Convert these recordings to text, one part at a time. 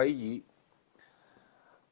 IG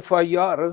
FIR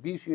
20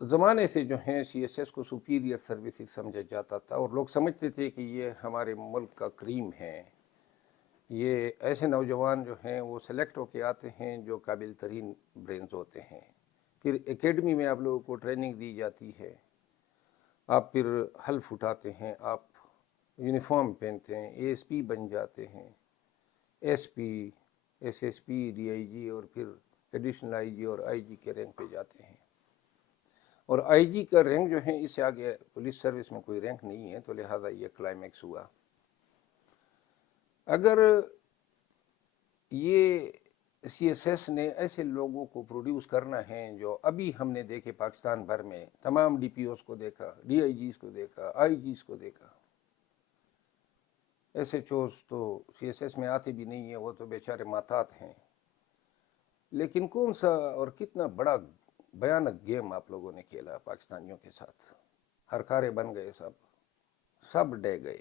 زمانے سے جو ہیں سی ایس ایس کو سپیریئر سروسز سمجھا جاتا تھا، اور لوگ سمجھتے تھے کہ یہ ہمارے ملک کا کریم ہے، یہ ایسے نوجوان جو ہیں وہ سلیکٹ ہو کے آتے ہیں جو قابل ترین برینز ہوتے ہیں، پھر اکیڈمی میں آپ لوگوں کو ٹریننگ دی جاتی ہے، آپ پھر حلف اٹھاتے ہیں، آپ یونیفارم پہنتے ہیں، اے ایس پی بن جاتے ہیں، S P, S S P, D I G, اور پھر ایڈیشنل آئی جی اور آئی جی کے رینک پہ جاتے ہیں، اور آئی جی کا رینک جو ہے اس سے آگے پولیس سروس میں کوئی رینک نہیں ہے، تو لہٰذا یہ کلائمیکس ہوا۔ اگر یہ سی ایس ایس نے ایسے لوگوں کو پروڈیوس کرنا ہے جو ابھی ہم نے دیکھے پاکستان بھر میں، تمام ڈی پی اوز کو دیکھا، ڈی آئی جیز کو دیکھا، آئی جیز کو دیکھا، ایس ایچ اوز تو سی ایس ایس میں آتے بھی نہیں ہیں، وہ تو بیچارے ماتحت ہیں، لیکن کون سا اور کتنا بڑا بھیانک گیم آپ لوگوں نے کھیلا پاکستانیوں کے ساتھ، ہرکارے بن گئے، سب ڈے گئے،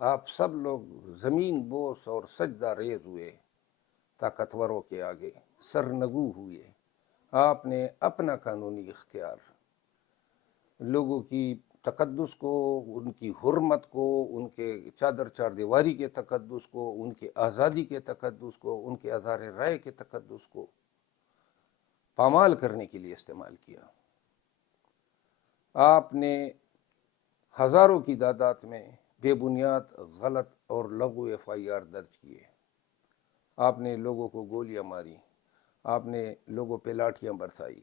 آپ سب لوگ زمین بوس اور سجدہ ریز ہوئے، طاقتوروں کے آگے سرنگو ہوئے، آپ نے اپنا قانونی اختیار، لوگوں کی تقدس کو، ان کی حرمت کو، ان کے چادر چار دیواری کے تقدس کو، ان کے آزادی کے تقدس کو، ان کے اظہار رائے کے تقدس کو پامال کرنے کے لیے استعمال کیا۔ آپ نے ہزاروں کی تعداد میں بے بنیاد، غلط اور لغو ایف آئی آر درج کیے، آپ نے لوگوں کو گولیاں ماری، آپ نے لوگوں پہ لاٹھیاں برسائی،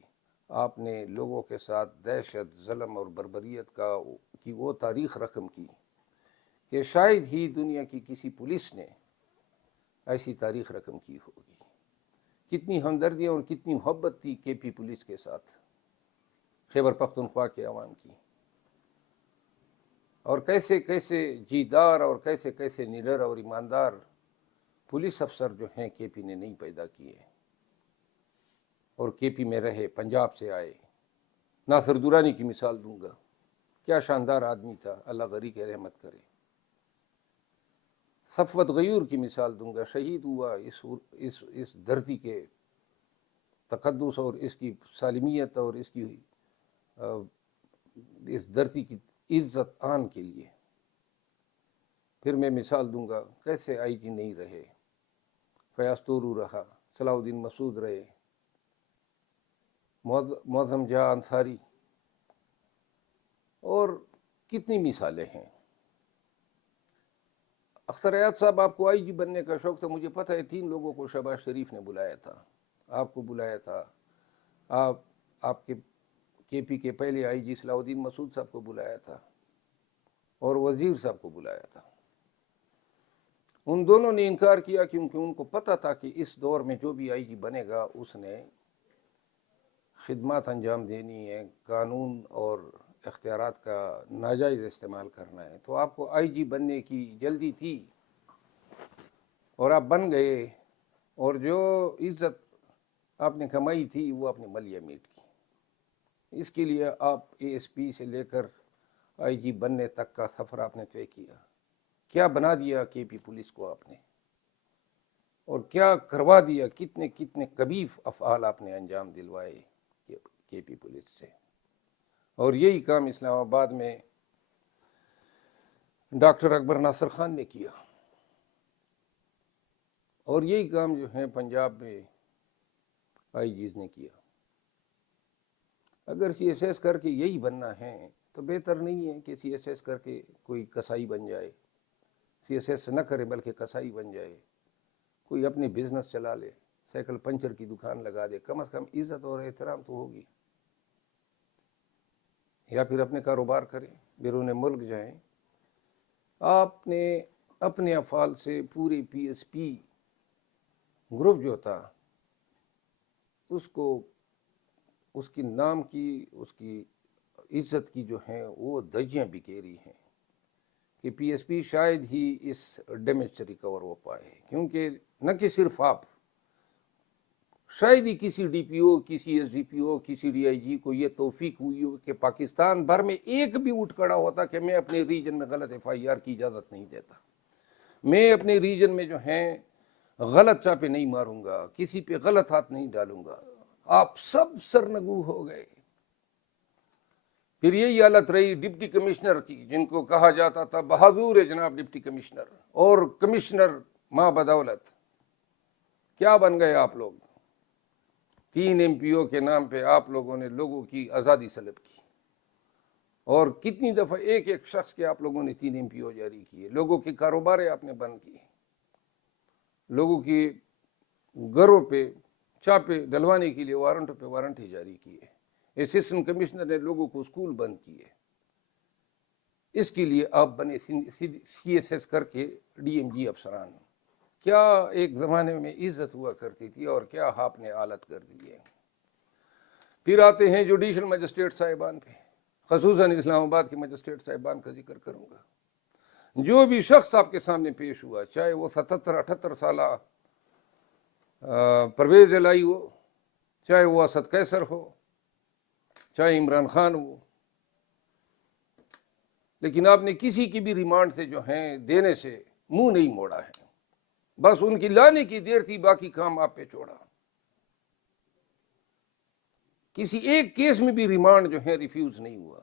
آپ نے لوگوں کے ساتھ دہشت، ظلم اور بربریت کی وہ تاریخ رقم کی کہ شاید ہی دنیا کی کسی پولیس نے ایسی تاریخ رقم کی ہوگی۔ کتنی ہمدردیاں اور کتنی محبت تھی کے پی پولیس کے ساتھ، خیبر پختونخوا کے عوام کی، اور کیسے کیسے جیدار اور کیسے کیسے نڈر اور ایماندار پولیس افسر جو ہیں کے پی نے نہیں پیدا کیے، اور کے پی میں رہے، پنجاب سے آئے۔ ناصر درانی کی مثال دوں گا، کیا شاندار آدمی تھا، اللہ غری کے رحمت کرے۔ صفوت غیور کی مثال دوں گا، شہید ہوا اس دھرتی کے تقدس اور اس کی سالمیت اور اس کی اس دھرتی کی عزت آن کے لیے۔ پھر میں مثال دوں گا کیسے آئی جی نہیں رہے، فیاض تورو رہا، صلاح الدین مسعود رہے، معظم جاں انصاری، اور کتنی مثالیں ہیں۔ اختر ایاز صاحب، آپ کو آئی جی بننے کا شوق تھا، مجھے پتہ ہے 3 لوگوں کو شہباز شریف نے بلایا تھا، آپ کو بلایا تھا، آپ کے پی کے پہلے آئی جی صلاح الدین مسعود صاحب کو بلایا تھا، اور وزیر صاحب کو بلایا تھا۔ ان دونوں نے انکار کیا کیونکہ ان کو پتہ تھا کہ اس دور میں جو بھی آئی جی بنے گا اس نے خدمات انجام دینی ہے، قانون اور اختیارات کا ناجائز استعمال کرنا ہے، تو آپ کو آئی جی بننے کی جلدی تھی، اور آپ بن گئے، اور جو عزت آپ نے کمائی تھی وہ آپ نے ملیہ میٹ کی۔ اس کے لیے آپ اے ایس پی سے لے کر آئی جی بننے تک کا سفر آپ نے طے کیا، کیا بنا دیا کے پی پولیس کو آپ نے، اور کیا کروا دیا، کتنے کتنے قبیح افعال آپ نے انجام دلوائے کے پی پولیس سے۔ اور یہی کام اسلام آباد میں ڈاکٹر اکبر ناصر خان نے کیا، اور یہی کام جو ہے پنجاب میں آئی جیز نے کیا۔ اگر سی ایس ایس کر کے یہی بننا ہے تو بہتر نہیں ہے کہ سی ایس ایس کر کے کوئی کسائی بن جائے، سی ایس ایس نہ کرے بلکہ کسائی بن جائے، کوئی اپنی بزنس چلا لے، سائیکل پنچر کی دکان لگا دے، کم از کم عزت اور احترام تو ہوگی، یا پھر اپنے کاروبار کریں، بیرون ملک جائیں۔ آپ نے اپنے افعال سے پورے پی ایس پی گروپ جو تھا اس کو، اس کی نام کی، اس کی عزت کی جو ہیں وہ دھجیاں بکھیری ہیں کہ پی ایس پی شاید ہی اس ڈیمیج سے ریکور ہو پائے، کیونکہ نہ کہ صرف آپ، شاید ہی کسی ڈی پی او، کسی ایس ڈی پی او، کسی ڈی آئی جی کو یہ توفیق ہوئی ہو کہ پاکستان بھر میں ایک بھی اٹھ کھڑا ہوتا کہ میں اپنے ریجن میں غلط ایف آئی آر کی اجازت نہیں دیتا، میں اپنے ریجن میں جو ہیں غلط چاپے نہیں ماروں گا، کسی پہ غلط ہاتھ نہیں ڈالوں گا۔ آپ سب سرنگو ہو گئے، پھر یہی حالت رہی ڈپٹی کمشنر کی، جن کو کہا جاتا تھا بہادور جناب ڈپٹی کمشنر، اور کمشنر ماں بدولت کیا بن گئے آپ لوگ؟ 3 MP کے نام پہ آپ لوگوں نے لوگوں کی آزادی سلب کی، اور کتنی دفعہ ایک ایک شخص کے آپ لوگوں نے 3 MP جاری کیے، لوگوں کے کاروبار آپ نے بند کیے، لوگوں کی گھروں پہ چھاپے ڈلوانے کے لیے وارنٹوں پہ وارنٹیں جاری کیے، اسسٹنٹ کمشنر نے لوگوں کو اسکول بند کیے۔ اس کے لیے آپ بنے CSS کر کے DMG افسران۔ کیا ایک زمانے میں عزت ہوا کرتی تھی اور کیا آپ نے حالت کر دی ہے۔ پھر آتے ہیں جوڈیشل مجسٹریٹ صاحبان پہ، خصوصاً اسلام آباد کے مجسٹریٹ صاحبان کا ذکر کروں گا۔ جو بھی شخص آپ کے سامنے پیش ہوا، چاہے وہ 77-78 سالہ پرویز الہی ہو، چاہے وہ اسد قیصر ہو، چاہے عمران خان ہو، لیکن آپ نے کسی کی بھی ریمانڈ سے جو ہیں دینے سے منہ نہیں موڑا ہے، بس ان کی لانے کی دیر تھی، باقی کام آپ پہ چھوڑا۔ کسی ایک کیس میں بھی ریمانڈ جو ہے ریفیوز نہیں ہوا۔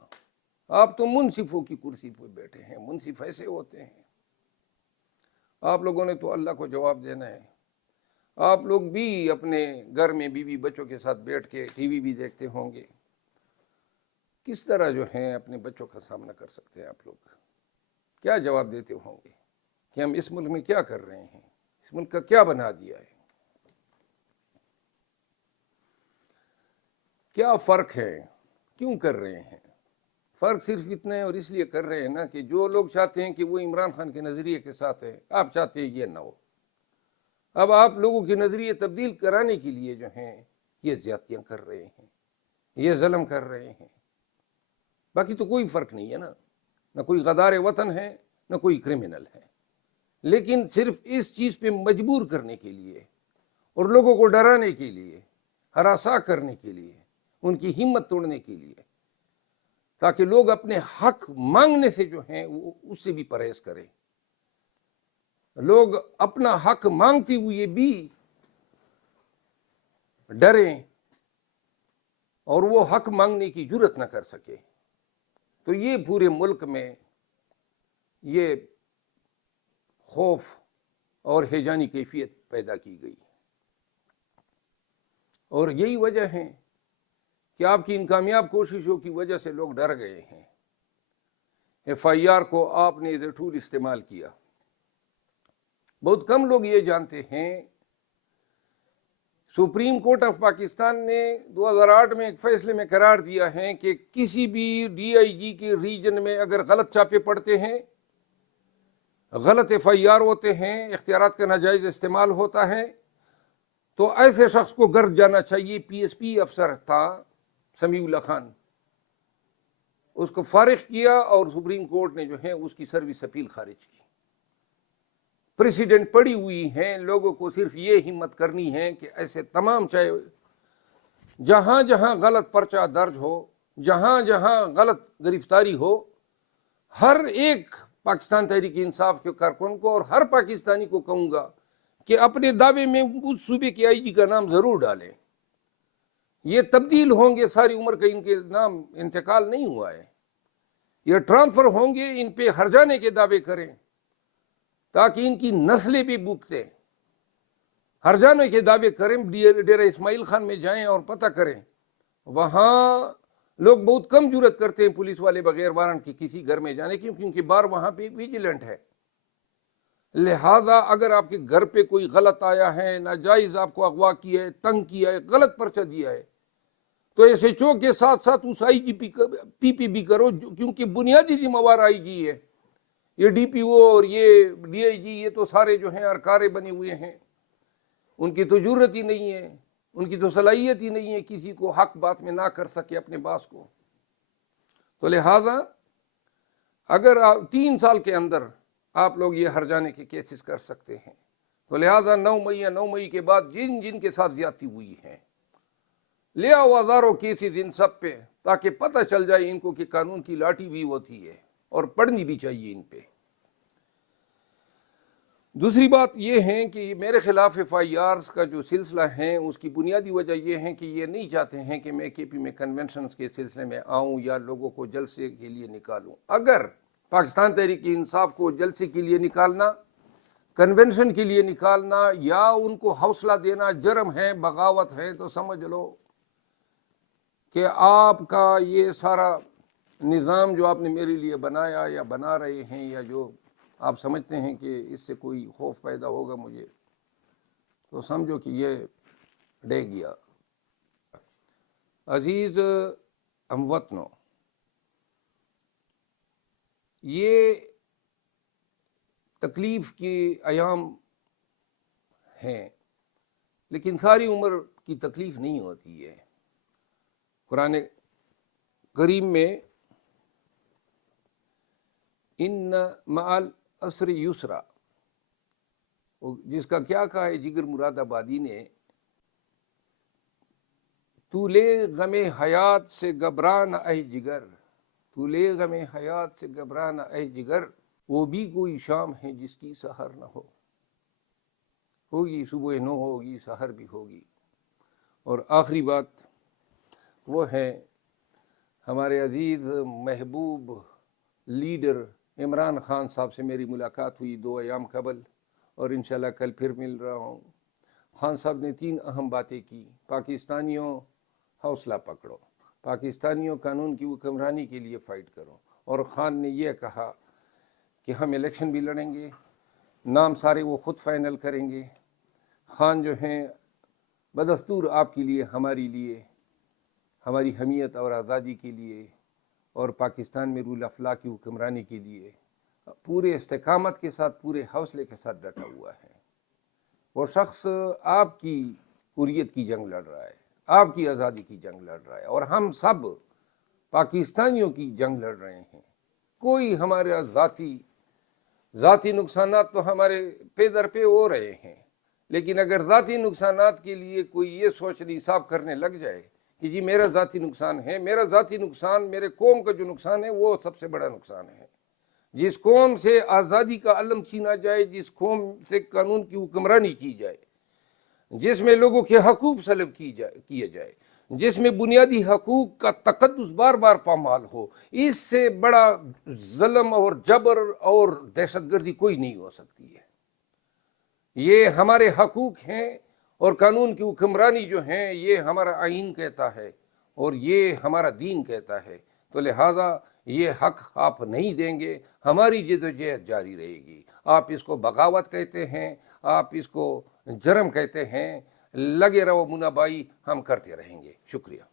آپ تو منصفوں کی کرسی پہ بیٹھے ہیں، منصف ایسے ہوتے ہیں۔ آپ لوگوں نے تو اللہ کو جواب دینا ہے۔ آپ لوگ بھی اپنے گھر میں بیوی بچوں کے ساتھ بیٹھ کے ٹی وی بھی دیکھتے ہوں گے، کس طرح جو ہیں اپنے بچوں کا سامنا کر سکتے ہیں؟ آپ لوگ کیا جواب دیتے ہوں گے کہ ہم اس ملک میں کیا کر رہے ہیں، اس ملک کا کیا بنا دیا ہے؟ کیا فرق ہے؟ کیوں کر رہے ہیں؟ فرق صرف اتنا ہے، اور اس لیے کر رہے ہیں نا کہ جو لوگ چاہتے ہیں کہ وہ عمران خان کے نظریے کے ساتھ ہے، آپ چاہتے ہیں یہ نہ ہو۔ اب آپ لوگوں کے نظریے تبدیل کرانے کے لیے جو ہیں یہ زیادتیاں کر رہے ہیں، یہ ظلم کر رہے ہیں۔ باقی تو کوئی فرق نہیں ہے نا، نہ کوئی غدار وطن ہے، نہ کوئی کرمنل ہے، لیکن صرف اس چیز پہ مجبور کرنے کے لیے اور لوگوں کو ڈرانے کے لیے، ہراساں کرنے کے لیے، ان کی ہمت توڑنے کے لیے، تاکہ لوگ اپنے حق مانگنے سے جو ہیں وہ اس سے بھی پرہیز کریں۔ لوگ اپنا حق مانگتے ہوئے بھی ڈریں اور وہ حق مانگنے کی جرت نہ کر سکے۔ تو یہ پورے ملک میں یہ خوف اور ہیجانی کیفیت پیدا کی گئی، اور یہی وجہ ہے کہ آپ کی ان کامیاب کوششوں کی وجہ سے لوگ ڈر گئے ہیں۔ FIR کو آپ نے ایز اے ٹول استعمال کیا۔ بہت کم لوگ یہ جانتے ہیں، سپریم کورٹ آف پاکستان نے 2008 میں ایک فیصلے میں قرار دیا ہے کہ کسی بھی DIG کے ریجن میں اگر غلط چھاپے پڑتے ہیں، غلط FIR ہوتے ہیں، اختیارات کا ناجائز استعمال ہوتا ہے، تو ایسے شخص کو گھر جانا چاہیے۔ PSP افسر تھا سمیع اللہ خان، اس کو فارغ کیا اور سپریم کورٹ نے جو ہے اس کی سروس اپیل خارج کی۔ پریسیڈنٹ پڑی ہوئی ہیں، لوگوں کو صرف یہ ہمت کرنی ہے کہ ایسے تمام، چاہے جہاں جہاں غلط پرچہ درج ہو، جہاں جہاں غلط گرفتاری ہو، ہر ایک پاکستان تحریک انصاف کے کارکن کو اور ہر پاکستانی کو کہوں گا کہ اپنے دعوے میں اس صوبے کے IG کا نام ضرور ڈالیں۔ یہ تبدیل ہوں گے، ساری عمر کا ان کے نام انتقال نہیں ہوا ہے، یہ ٹرانسفر ہوں گے، ان پہ ہرجانے کے دعوے کریں تاکہ ان کی نسلیں بھی بوکتے ہرجانے کے دعوے کریں۔ ڈیرہ اسماعیل خان میں جائیں اور پتہ کریں، وہاں لوگ بہت کم جرت کرتے ہیں پولیس والے بغیر وارنٹ کے کسی گھر میں جانے کی، کیونکہ بار وہاں پہ ویجیلنٹ ہے۔ لہذا اگر آپ کے گھر پہ کوئی غلط آیا ہے، ناجائز آپ کو اغوا کیا ہے، تنگ کیا ہے، غلط پرچہ دیا ہے، تو SHO کے ساتھ ساتھ اس IGP بھی کرو، کیونکہ بنیادی ذمہ وار IG ہے۔ یہ DPO اور یہ DIG یہ تو سارے جو ہیں ارکارے بنے ہوئے ہیں، ان کی تو جرت ہی نہیں ہے، ان کی تو صلاحیت ہی نہیں ہے کسی کو حق بات میں نہ کر سکے اپنے باس کو۔ تو لہٰذا اگر 3 سال کے اندر آپ لوگ یہ ہرجانے کے کیسز کر سکتے ہیں، تو لہٰذا 9 مئی کے بعد جن جن کے ساتھ زیادتی ہوئی ہے، لے آؤ ہزاروں کیسز ان سب پہ، تاکہ پتہ چل جائے ان کو کہ قانون کی لاٹھی بھی ہوتی ہے اور پڑھنی بھی چاہیے ان پہ۔ دوسری بات یہ ہے کہ میرے خلاف ایف آئی آرز کا جو سلسلہ ہے اس کی بنیادی وجہ یہ ہے کہ یہ نہیں چاہتے ہیں کہ میں کے پی میں کنونشنز کے سلسلے میں آؤں یا لوگوں کو جلسے کے لیے نکالوں. اگر پاکستان تحریک انصاف کو جلسے کے لیے نکالنا، کنونشن کے لیے نکالنا یا ان کو حوصلہ دینا جرم ہے، بغاوت ہے، تو سمجھ لو کہ آپ کا یہ سارا نظام جو آپ نے میرے لیے بنایا یا بنا رہے ہیں، یا جو آپ سمجھتے ہیں کہ اس سے کوئی خوف پیدا ہوگا مجھے، تو سمجھو کہ یہ ڈے گیا. عزیز ہم وطنوں، یہ تکلیف کے ایام ہیں، لیکن ساری عمر کی تکلیف نہیں ہوتی ہے. قرآن کریم میں ان مع العسر یسرا، جس کا کیا کہا ہے جگر مراد آبادی نے، تو لے غم حیات سے گھبرانا اے جگر، تو لے غم حیات سے گھبرانا اے جگر، وہ بھی کوئی شام ہے جس کی سحر نہ ہو. ہوگی صبح نو ہوگی، سحر بھی ہوگی. اور آخری بات وہ ہے ہمارے عزیز محبوب لیڈر عمران خان صاحب سے میری ملاقات ہوئی 2 ایام قبل، اور انشاءاللہ کل پھر مل رہا ہوں. خان صاحب نے 3 اہم باتیں کی. پاکستانیوں حوصلہ پکڑو، پاکستانیوں قانون کی حکمرانی کے لیے فائٹ کرو. اور خان نے یہ کہا کہ ہم الیکشن بھی لڑیں گے، نام سارے وہ خود فائنل کریں گے. خان جو ہیں بدستور آپ کے لیے، ہماری لیے، ہماری حمیت اور آزادی کے لیے اور پاکستان میں رول آف لا کی حکمرانی کے لیے پورے استقامت کے ساتھ، پورے حوصلے کے ساتھ ڈٹا ہوا ہے. وہ شخص آپ کی حریت کی جنگ لڑ رہا ہے، آپ کی آزادی کی جنگ لڑ رہا ہے، اور ہم سب پاکستانیوں کی جنگ لڑ رہے ہیں. کوئی ہمارے ذاتی نقصانات تو ہمارے پے در پہ ہو رہے ہیں، لیکن اگر ذاتی نقصانات کے لیے کوئی یہ سوچنے حساب کرنے لگ جائے کہ جی میرا ذاتی نقصان ہے، میرا ذاتی نقصان، میرے قوم کا جو نقصان ہے وہ سب سے بڑا نقصان ہے. جس قوم سے آزادی کا علم چھینا جائے، جس قوم سے قانون کی حکمرانی کی جائے، جس میں لوگوں کے حقوق سلب کیے جائے، جس میں بنیادی حقوق کا تقدس بار بار پامال ہو، اس سے بڑا ظلم اور جبر اور دہشت گردی کوئی نہیں ہو سکتی ہے. یہ ہمارے حقوق ہیں، اور قانون کی حکمرانی جو ہیں یہ ہمارا آئین کہتا ہے اور یہ ہمارا دین کہتا ہے. تو لہٰذا یہ حق آپ نہیں دیں گے، ہماری جدوجہد جاری رہے گی. آپ اس کو بغاوت کہتے ہیں، آپ اس کو جرم کہتے ہیں، لگے رہو منا بھائی، ہم کرتے رہیں گے. شکریہ.